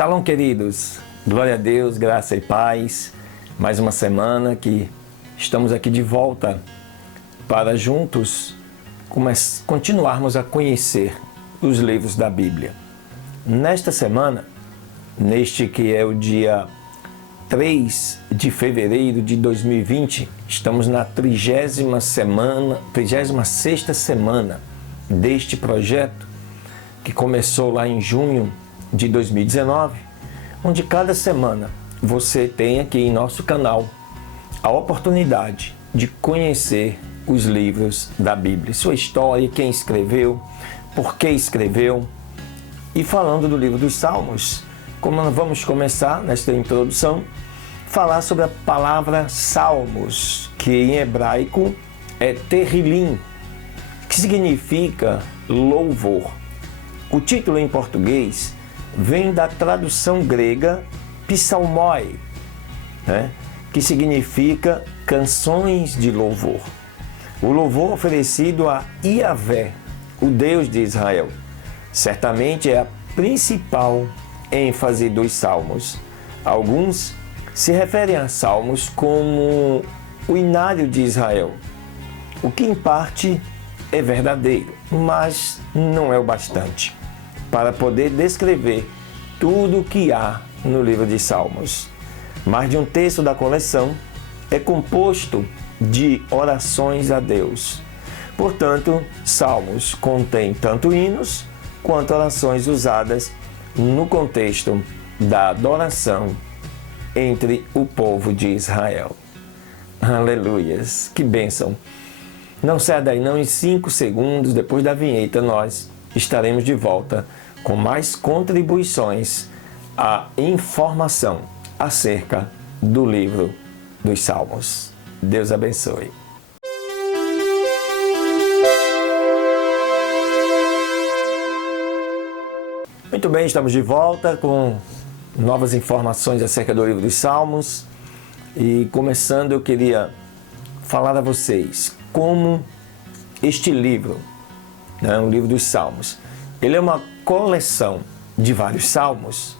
Shalom, queridos. Glória a Deus, graça e paz. Mais uma semana que estamos aqui de volta para juntos continuarmos a conhecer os livros da Bíblia. Nesta semana, neste que é o dia 3 de fevereiro de 2020, estamos na 36ª semana deste projeto que começou lá em junho de 2019, onde cada semana você tem aqui em nosso canal a oportunidade de conhecer os livros da Bíblia, sua história, quem escreveu, por que escreveu. E falando do livro dos Salmos, como nós vamos começar nesta introdução, falar sobre a palavra Salmos, que em hebraico é Terrilim, que significa louvor. O título em português vem da tradução grega psalmoi, que significa canções de louvor. O louvor oferecido a Yahvé, o Deus de Israel, certamente é a principal ênfase dos salmos. Alguns se referem a salmos como o inário de Israel, o que em parte é verdadeiro, mas não é o bastante para poder descrever tudo o que há no livro de Salmos. Mais de um terço da coleção é composto de orações a Deus. Portanto, Salmos contém tanto hinos quanto orações usadas no contexto da adoração entre o povo de Israel. Aleluias! Que bênção! Não saia daí não, em 5 segundos depois da vinheta nós estaremos de volta com mais contribuições à informação acerca do livro dos Salmos. Deus abençoe. Muito bem, estamos de volta com novas informações acerca do livro dos Salmos. E começando, eu queria falar a vocês como este livro, o livro dos Salmos, ele é uma coleção de vários salmos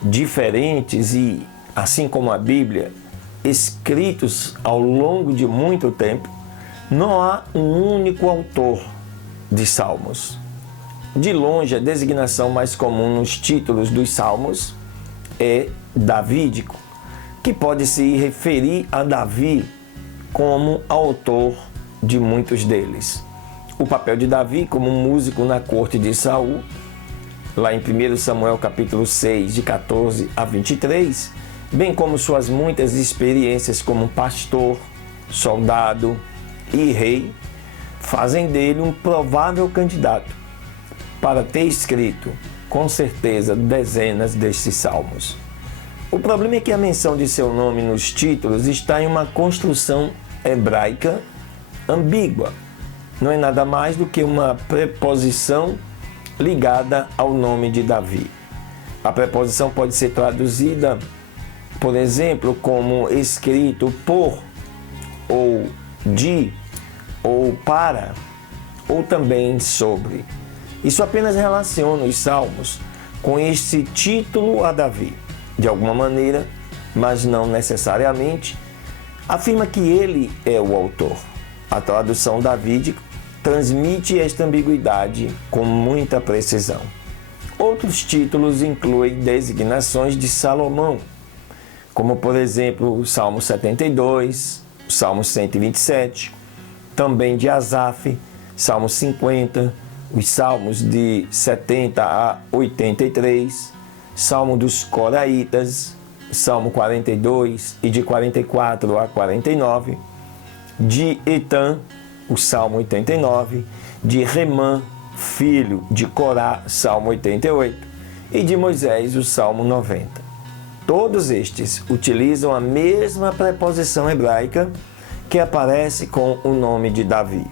diferentes e, assim como a Bíblia, escritos ao longo de muito tempo. Não há um único autor de salmos. De longe, a designação mais comum nos títulos dos salmos é davídico, que pode se referir a Davi como autor de muitos deles. O papel de Davi como músico na corte de Saul, lá em 1 Samuel capítulo 6, de 14 a 23, bem como suas muitas experiências como pastor, soldado e rei, fazem dele um provável candidato para ter escrito, com certeza, dezenas destes salmos. O problema é que a menção de seu nome nos títulos está em uma construção hebraica ambígua. Não é nada mais do que uma preposição ligada ao nome de Davi. A preposição pode ser traduzida, por exemplo, como escrito por, ou de, ou para, ou também sobre. Isso apenas relaciona os salmos com este título a Davi. De alguma maneira, mas não necessariamente, afirma que ele é o autor. A tradução davídica transmite esta ambiguidade com muita precisão. Outros títulos incluem designações de Salomão, como por exemplo o Salmo 72, o Salmo 127, também de Asaf, Salmo 50, os Salmos de 70 a 83, Salmo dos Coraitas, Salmo 42 e de 44 a 49, de Etan, o Salmo 89, de Remã, filho de Corá, Salmo 88, e de Moisés, o Salmo 90. Todos estes utilizam a mesma preposição hebraica que aparece com o nome de Davi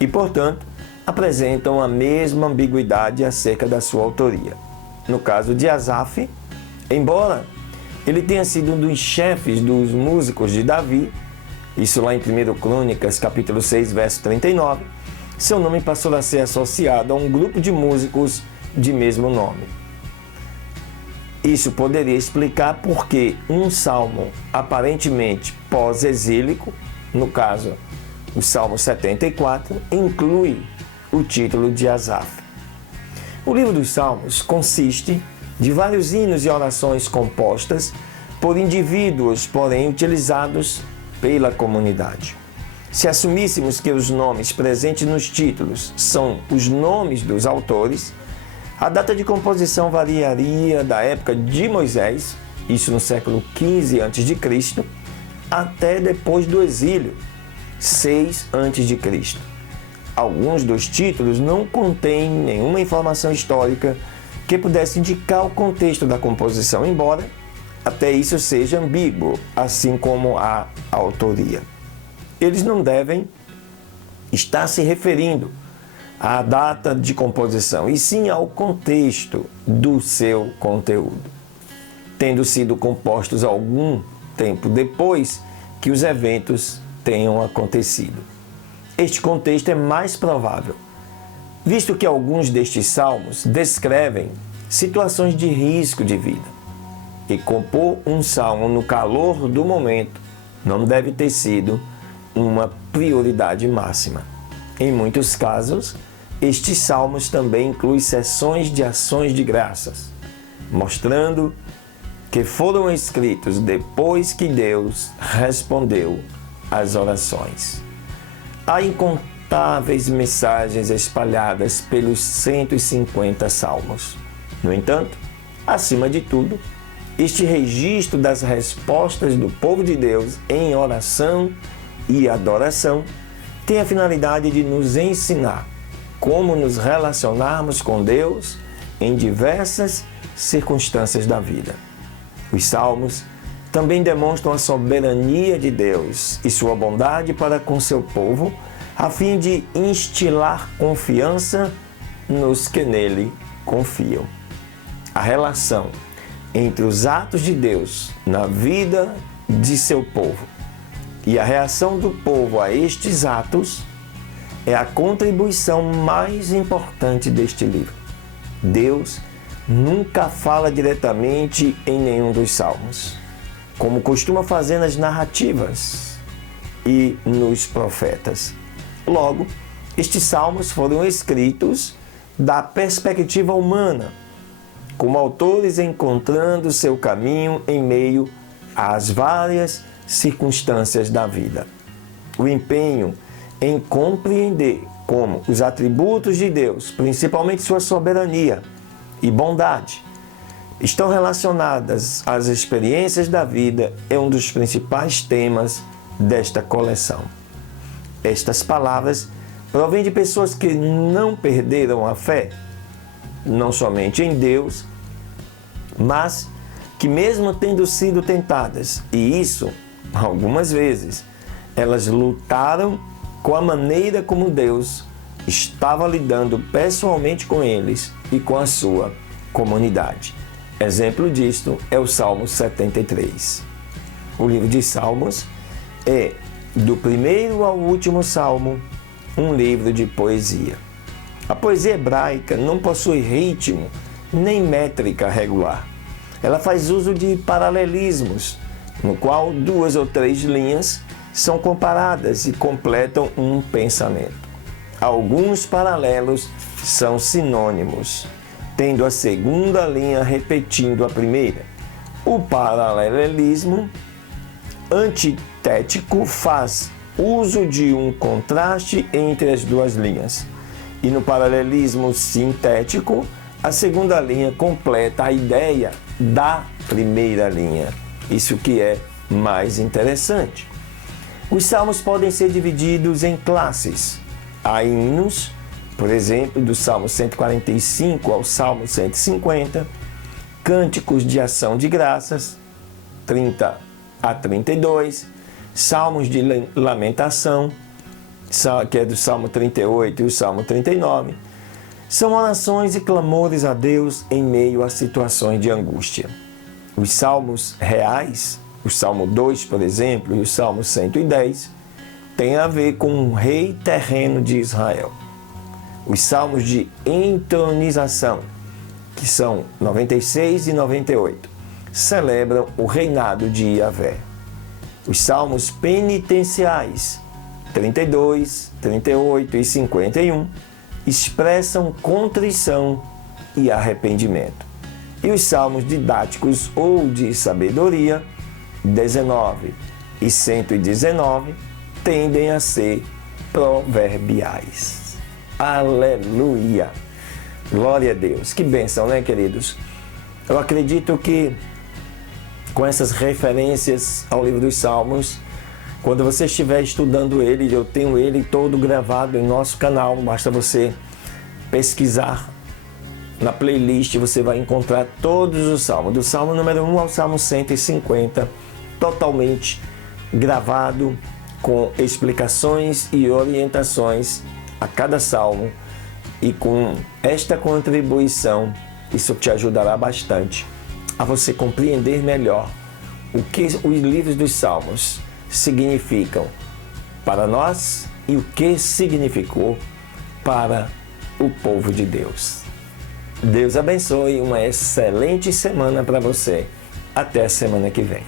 e, portanto, apresentam a mesma ambiguidade acerca da sua autoria. No caso de Asaf, embora ele tenha sido um dos chefes dos músicos de Davi, isso lá em 1 Crônicas, capítulo 6, verso 39, seu nome passou a ser associado a um grupo de músicos de mesmo nome. Isso poderia explicar por que um salmo aparentemente pós-exílico, no caso o Salmo 74, inclui o título de Asaf. O livro dos Salmos consiste de vários hinos e orações compostas por indivíduos, porém utilizados pela comunidade. Se assumíssemos que os nomes presentes nos títulos são os nomes dos autores, a data de composição variaria da época de Moisés, isso no século XV a.C., até depois do exílio, 6 a.C. Alguns dos títulos não contêm nenhuma informação histórica que pudesse indicar o contexto da composição, embora até isso seja ambíguo, assim como a autoria. Eles não devem estar se referindo à data de composição, e sim ao contexto do seu conteúdo, tendo sido compostos algum tempo depois que os eventos tenham acontecido. Este contexto é mais provável, visto que alguns destes salmos descrevem situações de risco de vida, e compor um salmo no calor do momento não deve ter sido uma prioridade máxima. Em muitos casos, estes salmos também incluem sessões de ações de graças, mostrando que foram escritos depois que Deus respondeu às orações. Há incontáveis mensagens espalhadas pelos 150 salmos. No entanto, acima de tudo, este registro das respostas do povo de Deus em oração e adoração tem a finalidade de nos ensinar como nos relacionarmos com Deus em diversas circunstâncias da vida. Os salmos também demonstram a soberania de Deus e sua bondade para com seu povo, a fim de instilar confiança nos que nele confiam. A relação entre os atos de Deus na vida de seu povo e a reação do povo a estes atos é a contribuição mais importante deste livro. Deus nunca fala diretamente em nenhum dos salmos, como costuma fazer nas narrativas e nos profetas. Logo, estes salmos foram escritos da perspectiva humana, como autores encontrando seu caminho em meio às várias circunstâncias da vida. O empenho em compreender como os atributos de Deus, principalmente sua soberania e bondade, estão relacionadas às experiências da vida é um dos principais temas desta coleção. Estas palavras provêm de pessoas que não perderam a fé, não somente em Deus, mas que mesmo tendo sido tentadas, e isso algumas vezes, elas lutaram com a maneira como Deus estava lidando pessoalmente com eles e com a sua comunidade. Exemplo disto é o Salmo 73. O livro de Salmos é, do primeiro ao último salmo, um livro de poesia. A poesia hebraica não possui ritmo nem métrica regular. Ela faz uso de paralelismos, no qual 2 ou 3 linhas são comparadas e completam um pensamento. Alguns paralelos são sinônimos, tendo a segunda linha repetindo a primeira. O paralelismo antitético faz uso de um contraste entre as duas linhas. E no paralelismo sintético, a segunda linha completa a ideia da primeira linha. Isso que é mais interessante. Os salmos podem ser divididos em classes. Há hinos, por exemplo, do Salmo 145 ao Salmo 150, cânticos de ação de graças, 30 a 32, salmos de lamentação, que é do Salmo 38 e o Salmo 39, são orações e clamores a Deus em meio a situações de angústia. Os salmos reais, o Salmo 2, por exemplo, e o Salmo 110, têm a ver com um rei terreno de Israel. Os salmos de entronização que são 96 e 98, celebram o reinado de Yahvé. Os salmos penitenciais 32, 38 e 51 expressam contrição e arrependimento. E os salmos didáticos ou de sabedoria 19 e 119 tendem a ser proverbiais. Aleluia! Glória a Deus! Que bênção, né, queridos? Eu acredito que com essas referências ao livro dos Salmos, quando você estiver estudando ele, eu tenho ele todo gravado em nosso canal, basta você pesquisar na playlist, você vai encontrar todos os salmos, do salmo número 1 ao salmo 150, totalmente gravado, com explicações e orientações a cada salmo, e com esta contribuição, isso te ajudará bastante a você compreender melhor o que os livros dos Salmos significam para nós e o que significou para o povo de Deus. Deus abençoe, uma excelente semana para você. Até a semana que vem.